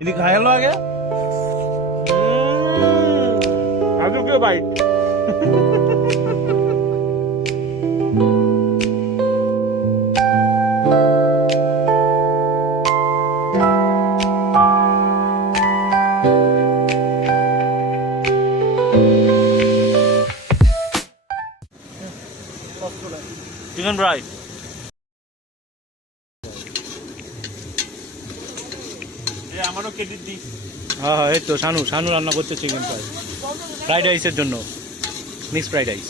इन्हें खाया लो आगे आजू क्यों बाइट चिकन फ्राई আমারও ক্রেডিট দি হ্যাঁ হ্যাঁ এই তো শানু রান্না করতে চিকেন ফ্রাই ফ্রাইড রাইসের জন্য মিক্স ফ্রাইড রাইস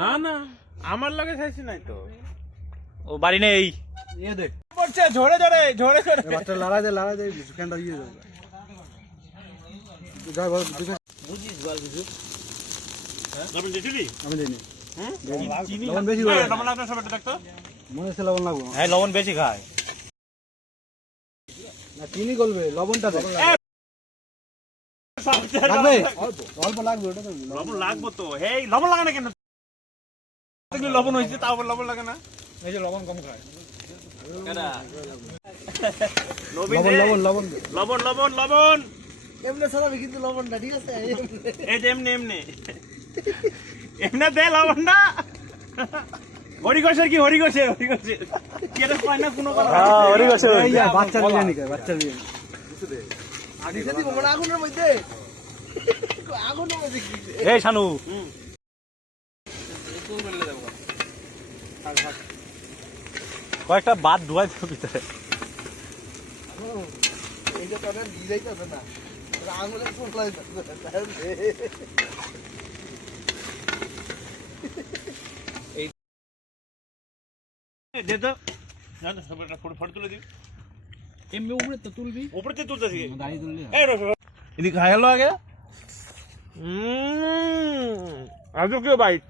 না না আমার লগে খাইছি নাই তো ও বাড়ি নেই ইয়ে দেখ পড়ছে ঝরে ঝরে ঝরে ঝরে বাচ্চা লড়াই দে সুকেন্ডা ইয়ে যাবে যাই বল বুঝিস বল কিছু লবণ দিছিলি আমি দেইনি চিনি লবণ বেশি হয় লবণ লাগবে সবটা দেখতো মনে হচ্ছে লবণ লাগবে হ্যাঁ লবণ বেশি খায় না চিনি গলবে লবণটা দে লাগবে অল্প লাগবে ওটা তো লবণ লাগবে তো এই লবণ লাগে না কেন দেখলে লবণ হইছে তাও লবণ লাগে না এই যে লবণ কম খায় কেডা লবণ এমনে ছড়াবে কিন্তু লবণটা ঠিক আছে এই যে এমনে দে লবণটা হরিগোশের কি হরিগোশের কেটে পায় না কোনো কথা হ্যাঁ হরিগোশের এই বাচ্চা বিরিয়ানি খায় বাচ্চা বিরিয়ানি কিছু দে আগে যদি মনে আগুনের মধ্যে আগুনের মধ্যে এই শানু কয়েকটা বাদ ধোয়াই তো ভিতরে এইটা তো আর দিই যাইতাছে না আঙুলে ফুল লাগাইতাছে এই দে তো না না সবটা ফটো তুলে দিই এমনি উপরে তো তুলবি উপরে তো তুলতেছি গাড়ি তুললি এই ইনি খাইলো আগে আজও কেউ বাইট